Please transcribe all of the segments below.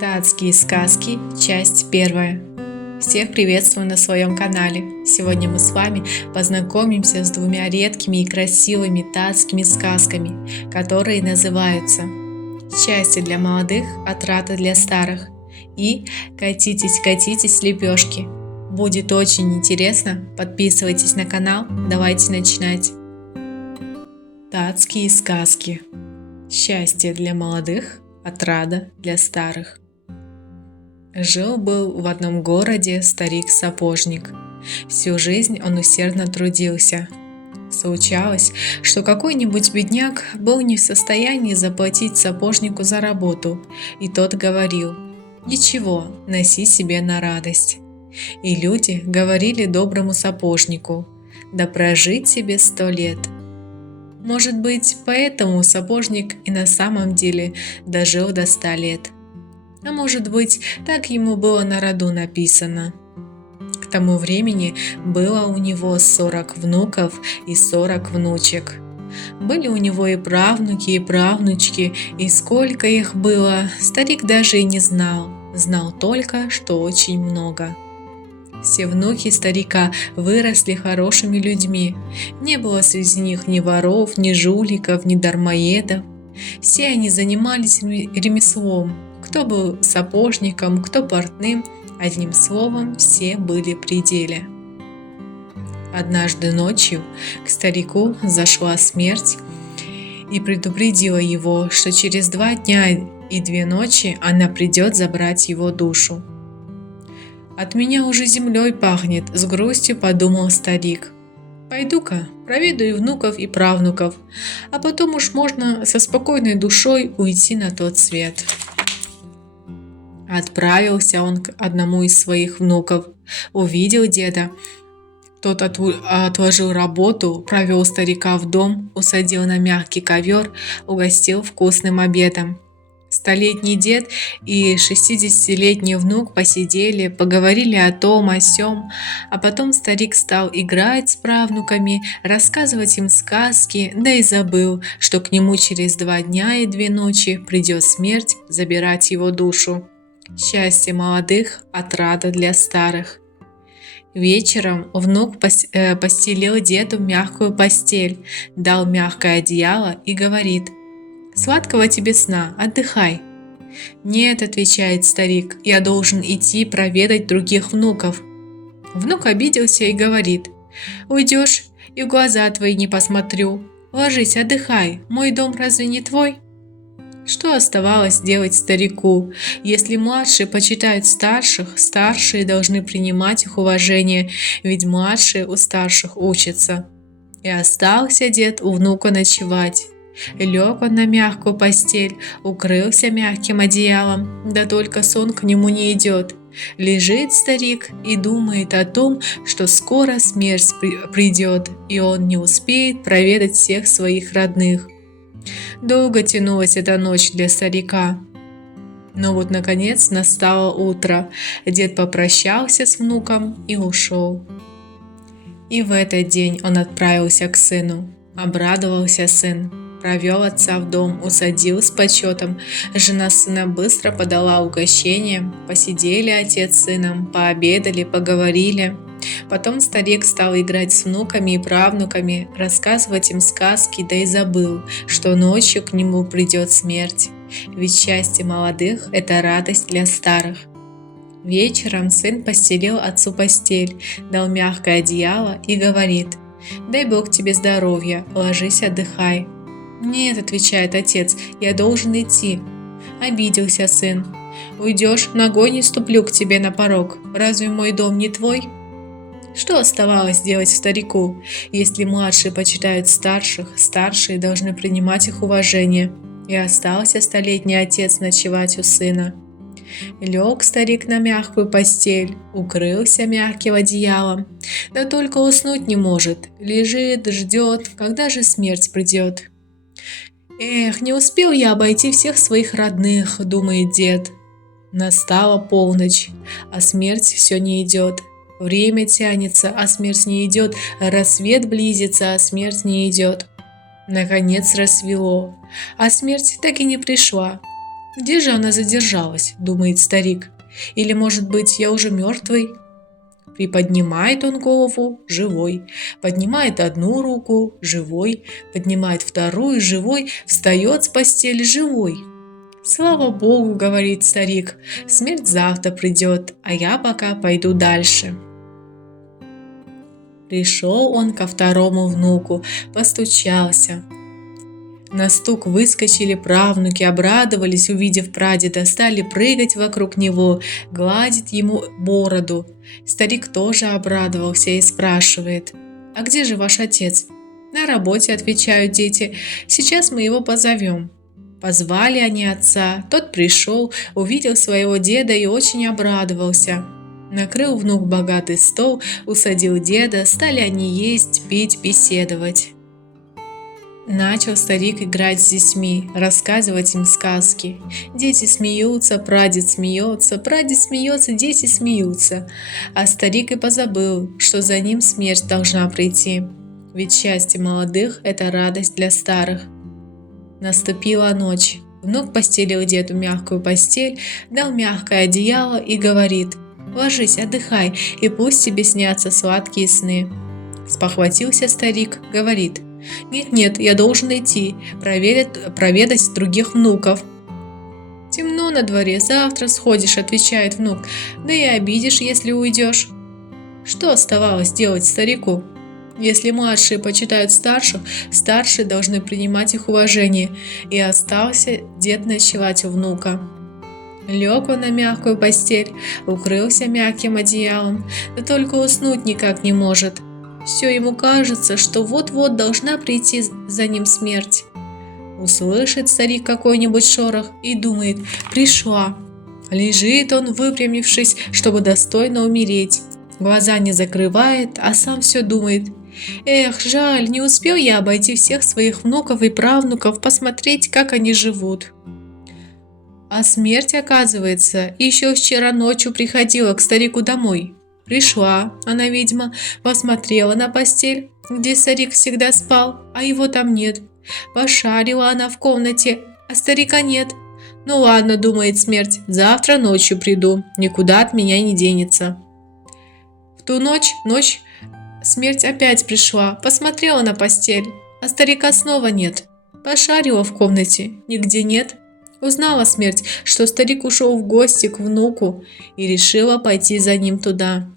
Датские сказки, часть первая. Всех приветствую на своем канале. Сегодня мы с вами познакомимся с двумя редкими и красивыми датскими сказками, которые называются «Счастье для молодых, отрада для старых» и «Катитесь, катитесь, лепешки». Будет очень интересно. Подписывайтесь на канал. Давайте начинать. Датские сказки. Счастье для молодых, отрада для старых. Жил-был в одном городе старик-сапожник. Всю жизнь он усердно трудился. Случалось, что какой-нибудь бедняк был не в состоянии заплатить сапожнику за работу, и тот говорил: «Ничего, носи себе на радость». И люди говорили доброму сапожнику: «Да прожить тебе 100 лет». Может быть, поэтому сапожник и на самом деле дожил до 100 лет. А может быть, так ему было на роду написано. К тому времени было у него 40 внуков и 40 внучек. Были у него и правнуки, и правнучки, и сколько их было, старик даже и не знал. Знал только, что очень много. Все внуки старика выросли хорошими людьми. Не было среди них ни воров, ни жуликов, ни дармоедов. Все они занимались ремеслом. Кто был сапожником, кто портным, одним словом, все были при деле. Однажды ночью к старику зашла смерть и предупредила его, что через 2 дня и 2 ночи она придет забрать его душу. «От меня уже землей пахнет», — с грустью подумал старик. «Пойду-ка, проведаю внуков и правнуков, а потом уж можно со спокойной душой уйти на тот свет». Отправился он к одному из своих внуков, увидел деда. Тот отложил работу, провел старика в дом, усадил на мягкий ковер, угостил вкусным обедом. 100-летний дед и 60-летний внук посидели, поговорили о том, о сём, а потом старик стал играть с правнуками, рассказывать им сказки, да и забыл, что к нему через 2 дня и 2 ночи придет смерть забирать его душу. Счастье молодых, отрада для старых. Вечером внук постелил деду мягкую постель, дал мягкое одеяло и говорит: «Сладкого тебе сна, отдыхай». «Нет», — отвечает старик, — «я должен идти проведать других внуков». Внук обиделся и говорит: «Уйдешь, и в глаза твои не посмотрю. Ложись, отдыхай, мой дом разве не твой?» Что оставалось делать старику? Если младшие почитают старших, старшие должны принимать их уважение, ведь младшие у старших учатся. И остался дед у внука ночевать. Лег он на мягкую постель, укрылся мягким одеялом, да только сон к нему не идет. Лежит старик и думает о том, что скоро смерть придет, и он не успеет проведать всех своих родных. Долго тянулась эта ночь для старика. Но вот наконец настало утро. Дед попрощался с внуком и ушел. И в этот день он отправился к сыну. Обрадовался сын. Провел отца в дом, усадил с почетом. Жена сына быстро подала угощение. Посидели отец с сыном, пообедали, поговорили. Потом старик стал играть с внуками и правнуками, рассказывать им сказки, да и забыл, что ночью к нему придет смерть. Ведь счастье молодых – это радость для старых. Вечером сын постелил отцу постель, дал мягкое одеяло и говорит: «Дай Бог тебе здоровья, ложись, отдыхай». «Нет», – отвечает отец, – «я должен идти». Обиделся сын. «Уйдешь, ногой не ступлю к тебе на порог. Разве мой дом не твой?» Что оставалось делать старику? Если младшие почитают старших, старшие должны принимать их уважение. И остался 100-летний отец ночевать у сына. Лег старик на мягкую постель, укрылся мягким одеялом, да только уснуть не может. Лежит, ждет, когда же смерть придет. «Эх, не успел я обойти всех своих родных», — думает дед. Настала полночь, а смерть все не идет. Время тянется, а смерть не идет. Рассвет близится, а смерть не идет. Наконец рассвело, а смерть так и не пришла. Где же она задержалась, думает старик. Или, может быть, я уже мертвый? Приподнимает он голову, живой. Поднимает одну руку, живой. Поднимает вторую, живой. Встает с постели, живой. Слава Богу, говорит старик, смерть завтра придет, а я пока пойду дальше. Пришел он ко второму внуку, постучался. На стук выскочили правнуки, обрадовались, увидев прадеда, стали прыгать вокруг него, гладить ему бороду. Старик тоже обрадовался и спрашивает: «А где же ваш отец?» «На работе», — отвечают дети, — «сейчас мы его позовем». Позвали они отца, тот пришел, увидел своего деда и очень обрадовался. Накрыл внук богатый стол, усадил деда, стали они есть, пить, беседовать. Начал старик играть с детьми, рассказывать им сказки. Дети смеются, прадед смеется, дети смеются. А старик и позабыл, что за ним смерть должна прийти. Ведь счастье молодых – это радость для старых. Наступила ночь. Внук постелил деду мягкую постель, дал мягкое одеяло и говорит: «Ложись, отдыхай, и пусть тебе снятся сладкие сны». Спохватился старик, говорит: «Нет-нет, я должен идти, проведать других внуков». «Темно на дворе, завтра сходишь», — отвечает внук, «да и обидишь, если уйдешь». Что оставалось делать старику? Если младшие почитают старших, старшие должны принимать их уважение, и остался дед ночевать у внука. Лег он на мягкую постель, укрылся мягким одеялом, да только уснуть никак не может. Все ему кажется, что вот-вот должна прийти за ним смерть. Услышит старик какой-нибудь шорох и думает: пришла. Лежит он, выпрямившись, чтобы достойно умереть. Глаза не закрывает, а сам все думает: эх, жаль, не успел я обойти всех своих внуков и правнуков, посмотреть, как они живут. А смерть, оказывается, еще вчера ночью приходила к старику домой. Пришла она, ведьма, посмотрела на постель, где старик всегда спал, а его там нет. Пошарила она в комнате, а старика нет. Ну ладно, думает смерть, завтра ночью приду, никуда от меня не денется. В ту ночь смерть опять пришла, посмотрела на постель, а старика снова нет. Пошарила в комнате, нигде нет. Узнала смерть, что старик ушел в гости к внуку, и решила пойти за ним туда.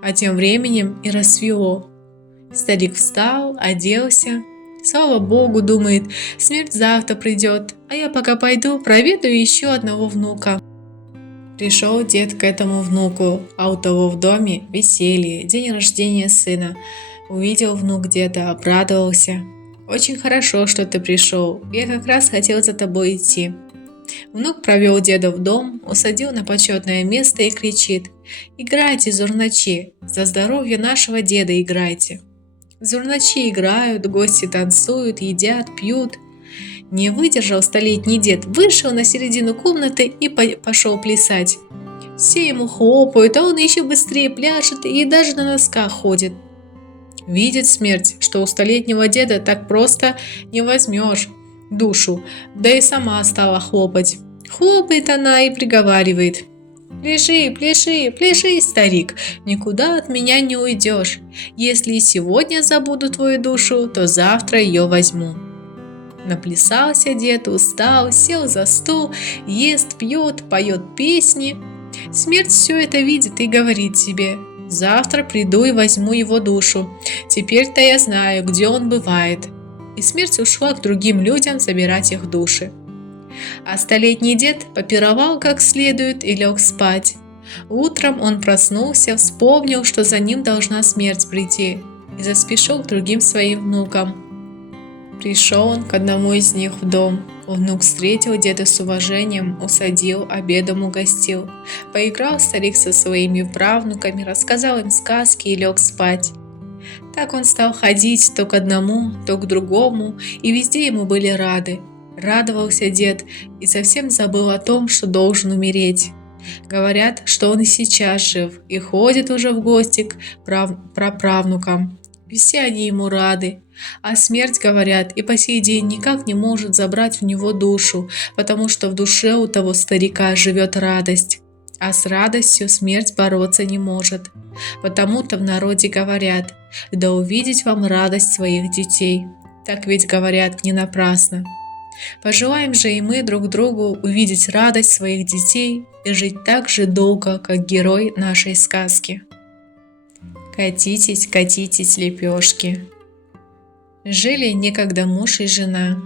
А тем временем и рассвело. Старик встал, оделся. Слава Богу, думает, смерть завтра придет, а я пока пойду проведаю еще одного внука. Пришел дед к этому внуку, а у того в доме веселье, день рождения сына. Увидел внук деда, обрадовался. «Очень хорошо, что ты пришел, я как раз хотел за тобой идти». Внук провел деда в дом, усадил на почетное место и кричит: «Играйте, зурначи, за здоровье нашего деда играйте». Зурначи играют, гости танцуют, едят, пьют. Не выдержал столетний дед, вышел на середину комнаты и пошел плясать. Все ему хлопают, а он еще быстрее пляшет и даже на носках ходит. Видит смерть, что у столетнего деда так просто не возьмешь душу, да и сама стала хлопать. Хлопает она и приговаривает: «Пляши, пляши, пляши, старик, никуда от меня не уйдешь. Если и сегодня забуду твою душу, то завтра ее возьму». Наплясался дед, устал, сел за стол, ест, пьет, поет песни. Смерть все это видит и говорит себе: «Завтра приду и возьму его душу. Теперь-то я знаю, где он бывает». И смерть ушла к другим людям забирать их души. А столетний дед попировал как следует и лег спать. Утром он проснулся, вспомнил, что за ним должна смерть прийти, и заспешил к другим своим внукам. Пришел он к одному из них в дом. Внук встретил деда с уважением, усадил, обедом угостил. Поиграл старик со своими правнуками, рассказал им сказки и лег спать. Так он стал ходить то к одному, то к другому, и везде ему были рады. Радовался дед и совсем забыл о том, что должен умереть. Говорят, что он и сейчас жив и ходит уже в гости к праправнукам. И все они ему рады. А смерть, говорят, и по сей день никак не может забрать в него душу, потому что в душе у того старика живет радость. А с радостью смерть бороться не может. Потому-то в народе говорят: «Да увидеть вам радость своих детей». Так ведь говорят не напрасно. Пожелаем же и мы друг другу увидеть радость своих детей и жить так же долго, как герой нашей сказки. Катитесь, катитесь, лепешки. Жили некогда муж и жена,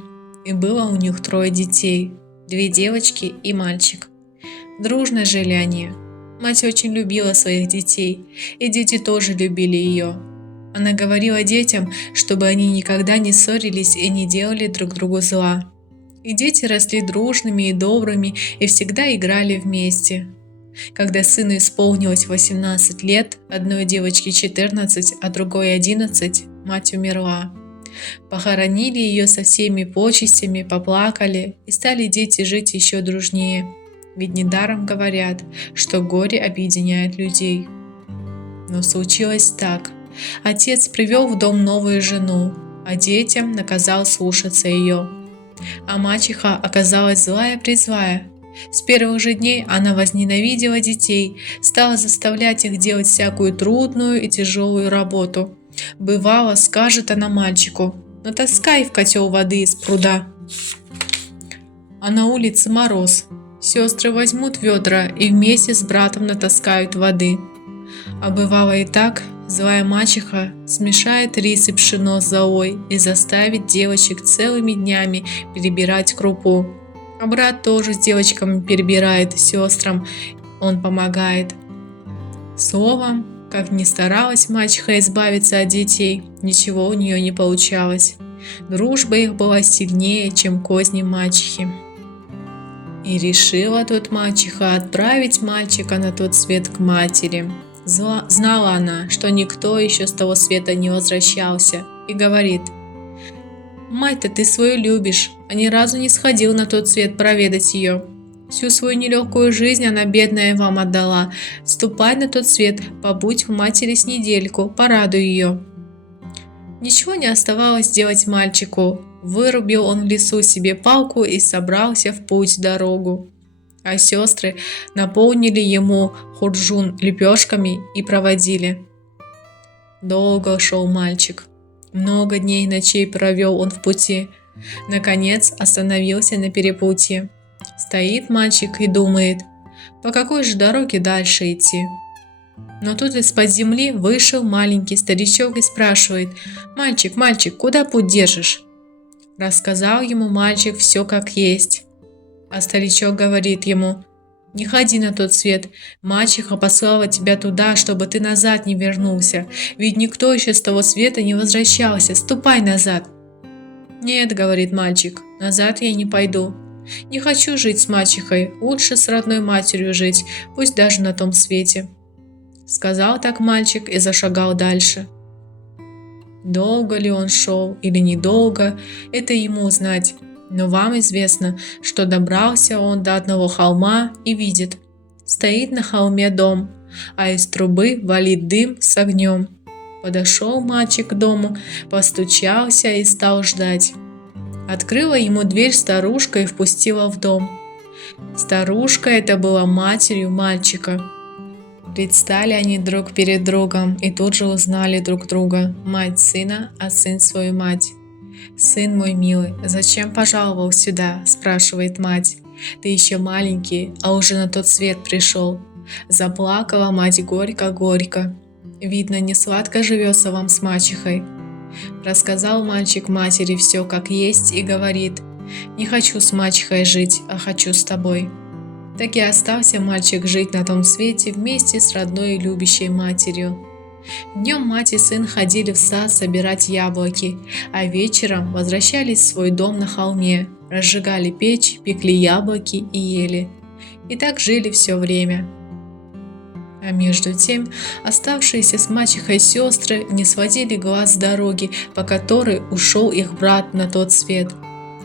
и было у них 3 детей, 2 девочки и мальчик. Дружно жили они. Мать очень любила своих детей, и дети тоже любили ее. Она говорила детям, чтобы они никогда не ссорились и не делали друг другу зла. И дети росли дружными и добрыми и всегда играли вместе. Когда сыну исполнилось 18 лет, одной девочке 14, а другой 11, мать умерла. Похоронили ее со всеми почестями, поплакали, и стали дети жить еще дружнее. Ведь недаром говорят, что горе объединяет людей. Но случилось так. Отец привел в дом новую жену, а детям наказал слушаться ее. А мачеха оказалась злая-призлая. С первых же дней она возненавидела детей, стала заставлять их делать всякую трудную и тяжелую работу. Бывало, скажет она мальчику: «Натаскай в котел воды из пруда». А на улице мороз. Сестры возьмут ведра и вместе с братом натаскают воды. А бывало и так: злая мачеха смешает рис и пшено с золой и заставит девочек целыми днями перебирать крупу. А брат тоже с девочками перебирает, сестрам он помогает. Словом, как ни старалась мачеха избавиться от детей, ничего у нее не получалось. Дружба их была сильнее, чем козни мачехи. И решила тут мачеха отправить мальчика на тот свет к матери. Знала она, что никто еще с того света не возвращался, и говорит: «Мать-то ты свою любишь, а ни разу не сходил на тот свет проведать ее. Всю свою нелегкую жизнь она, бедная, вам отдала. Ступай на тот свет, побудь у матери с недельку, порадуй ее». Ничего не оставалось делать мальчику. Вырубил он в лесу себе палку и собрался в путь-дорогу. А сестры наполнили ему хурджун лепешками и проводили. Долго шел мальчик. Много дней и ночей провел он в пути. Наконец остановился на перепутье. Стоит мальчик и думает, по какой же дороге дальше идти. Но тут из-под земли вышел маленький старичок и спрашивает: «Мальчик, мальчик, куда путь держишь?» Рассказал ему мальчик все как есть. А старичок говорит ему: «Не ходи на тот свет, мачеха послала тебя туда, чтобы ты назад не вернулся, ведь никто еще с того света не возвращался, ступай назад». «Нет, — говорит мальчик, — назад я не пойду. Не хочу жить с мачехой, лучше с родной матерью жить, пусть даже на том свете». Сказал так мальчик и зашагал дальше. Долго ли он шел или недолго, это ему знать. Но вам известно, что добрался он до одного холма и видит: стоит на холме дом, а из трубы валит дым с огнем. Подошел мальчик к дому, постучался и стал ждать. Открыла ему дверь старушка и впустила в дом. Старушка эта была матерью мальчика. Предстали они друг перед другом и тут же узнали друг друга, мать сына, а сын свою мать. «Сын мой милый, зачем пожаловал сюда?» – спрашивает мать. «Ты еще маленький, а уже на тот свет пришел». Заплакала мать горько-горько. «Видно, не сладко живется вам с мачехой». Рассказал мальчик матери все как есть и говорит: «Не хочу с мачехой жить, а хочу с тобой». Так и остался мальчик жить на том свете вместе с родной и любящей матерью. Днем мать и сын ходили в сад собирать яблоки, а вечером возвращались в свой дом на холме, разжигали печь, пекли яблоки и ели. И так жили все время. А между тем, оставшиеся с мачехой сестры не сводили глаз с дороги, по которой ушел их брат на тот свет.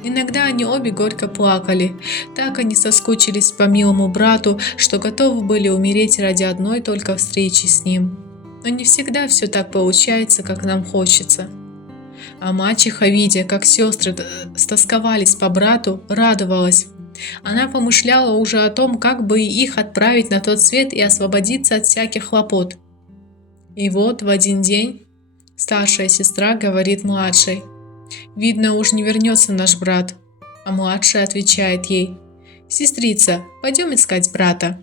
Иногда они обе горько плакали. Так они соскучились по милому брату, что готовы были умереть ради одной только встречи с ним. Но не всегда все так получается, как нам хочется. А мачеха, видя, как сестры стосковались по брату, радовалась. Она помышляла уже о том, как бы их отправить на тот свет и освободиться от всяких хлопот. И вот в один день старшая сестра говорит младшей: «Видно, уж не вернется наш брат». А младшая отвечает ей: «Сестрица, пойдем искать брата».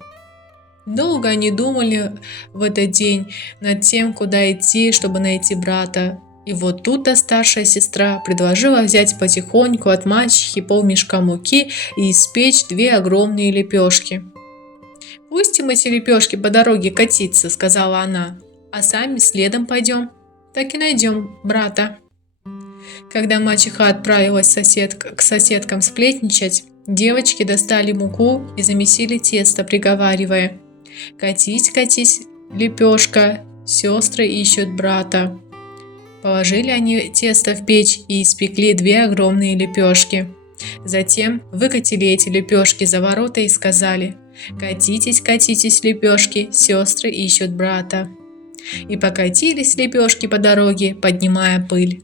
Долго они думали в этот день над тем, куда идти, чтобы найти брата. И вот тут-то старшая сестра предложила взять потихоньку от мачехи полмешка муки и испечь 2 огромные лепешки. «Пустим эти лепешки по дороге катиться», — сказала она, «а сами следом пойдем, так и найдем брата». Когда мачеха отправилась к соседкам сплетничать, девочки достали муку и замесили тесто, приговаривая: «Катись, катись, лепешка, сестры ищут брата». Положили они тесто в печь и испекли 2 огромные лепешки. Затем выкатили эти лепешки за ворота и сказали: «Катитесь, катитесь, лепешки, сестры ищут брата». И покатились лепешки по дороге, поднимая пыль.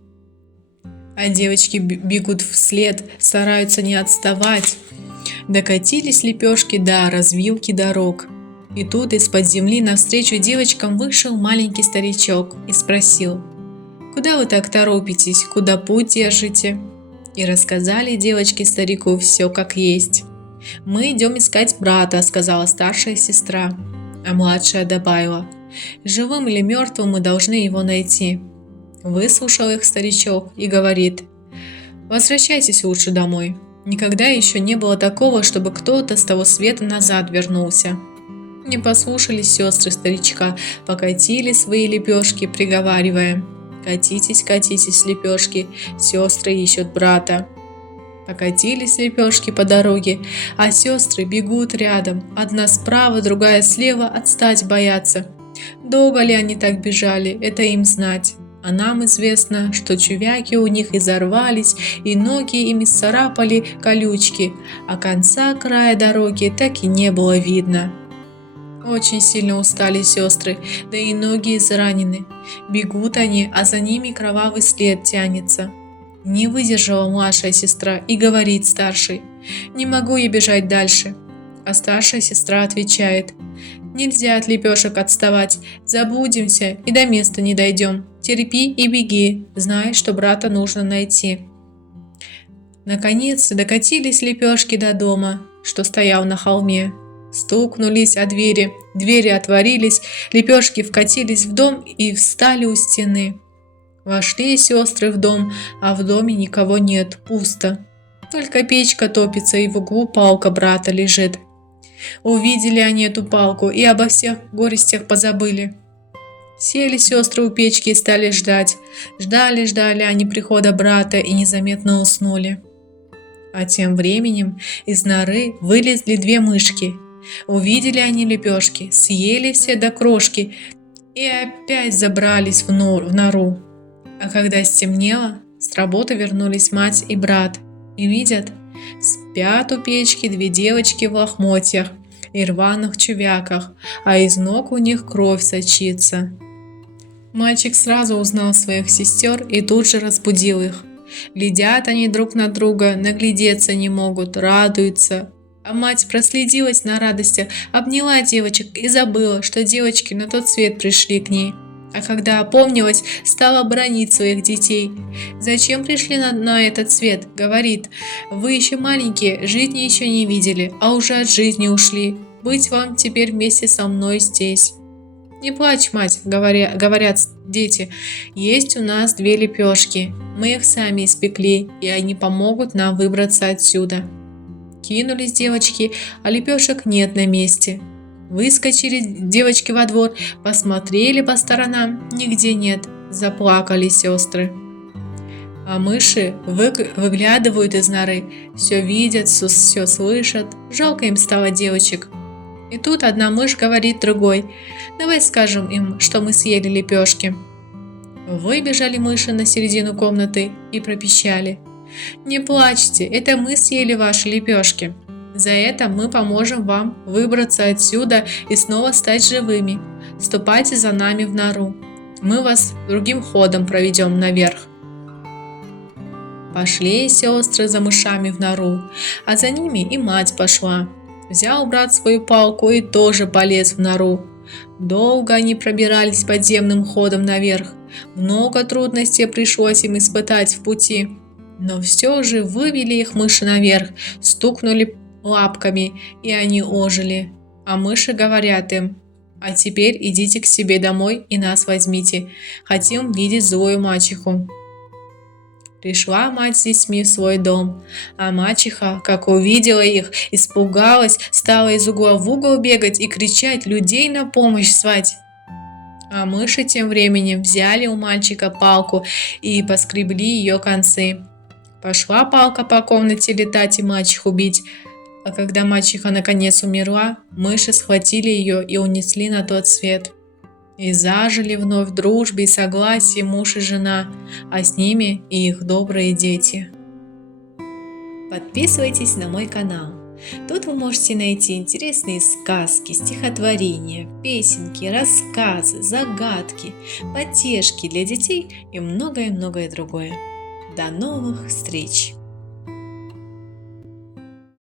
А девочки бегут вслед, стараются не отставать. Докатились лепешки до развилки дорог. И тут из-под земли навстречу девочкам вышел маленький старичок и спросил: «Куда вы так торопитесь? Куда путь держите?» И рассказали девочки старику все как есть. «Мы идем искать брата», — сказала старшая сестра. А младшая добавила: «Живым или мертвым мы должны его найти». Выслушал их старичок и говорит: «Возвращайтесь лучше домой. Никогда еще не было такого, чтобы кто-то с того света назад вернулся». Не послушались сестры старичка, покатили свои лепешки, приговаривая: «Катитесь, катитесь, лепешки, сестры ищут брата». Покатились лепешки по дороге, а сестры бегут рядом, одна справа, другая слева, отстать боятся. Долго ли они так бежали, это им знать. А нам известно, что чувяки у них изорвались, и ноги ими царапали колючки, а конца края дороги так и не было видно. Очень сильно устали сестры, да и ноги изранены. Бегут они, а за ними кровавый след тянется. Не выдержала младшая сестра и говорит старшей: «Не могу я бежать дальше». А старшая сестра отвечает: «Нельзя от лепешек отставать, заблудимся и до места не дойдем. Терпи и беги, знай, что брата нужно найти». Наконец докатились лепешки до дома, что стоял на холме. Стукнулись о двери, двери отворились, лепешки вкатились в дом и встали у стены. Вошли сестры в дом, а в доме никого нет, пусто. Только печка топится, и в углу палка брата лежит. Увидели они эту палку и обо всех горестях позабыли. Сели сестры у печки и стали ждать. Ждали они прихода брата и незаметно уснули. А тем временем из норы вылезли 2 мышки. Увидели они лепешки, съели все до крошки и опять забрались в нору. А когда стемнело, с работы вернулись мать и брат и видят: спят у печки 2 девочки в лохмотьях и рваных чувяках, а из ног у них кровь сочится. Мальчик сразу узнал своих сестер и тут же разбудил их. Глядят они друг на друга, наглядеться не могут, радуются. А мать проследилась на радостях, обняла девочек и забыла, что девочки на тот свет пришли к ней. А когда опомнилась, стала бранить своих детей. «Зачем пришли на этот свет?» — говорит. «Вы еще маленькие, жизни еще не видели, а уже от жизни ушли. Быть вам теперь вместе со мной здесь». «Не плачь, мать», — говорят дети, «есть у нас 2 лепешки. Мы их сами испекли, и они помогут нам выбраться отсюда». Кинулись девочки, а лепешек нет на месте. Выскочили девочки во двор, посмотрели по сторонам, нигде нет, заплакали сестры. А мыши выглядывают из норы, все видят, все слышат, жалко им стало девочек. И тут одна мышь говорит другой: «Давай скажем им, что мы съели лепешки». Выбежали мыши на середину комнаты и пропищали: «Не плачьте, это мы съели ваши лепешки. За это мы поможем вам выбраться отсюда и снова стать живыми. Ступайте за нами в нору. Мы вас другим ходом проведем наверх». Пошли сестры за мышами в нору, а за ними и мать пошла. Взял брат свою палку и тоже полез в нору. Долго они пробирались подземным ходом наверх. Много трудностей пришлось им испытать в пути. Но все же вывели их мыши наверх, стукнули лапками, и они ожили. А мыши говорят им: «А теперь идите к себе домой и нас возьмите. Хотим видеть злую мачеху». Пришла мать с детьми в свой дом, а мачеха, как увидела их, испугалась, стала из угла в угол бегать и кричать, людей на помощь звать. А мыши тем временем взяли у мальчика палку и поскребли ее концы. Пошла палка по комнате летать и мачеху бить, а когда мачеха наконец умерла, мыши схватили ее и унесли на тот свет. И зажили вновь в дружбе и согласии муж и жена, а с ними и их добрые дети. Подписывайтесь на мой канал. Тут вы можете найти интересные сказки, стихотворения, песенки, рассказы, загадки, потешки для детей и многое-многое другое. До новых встреч!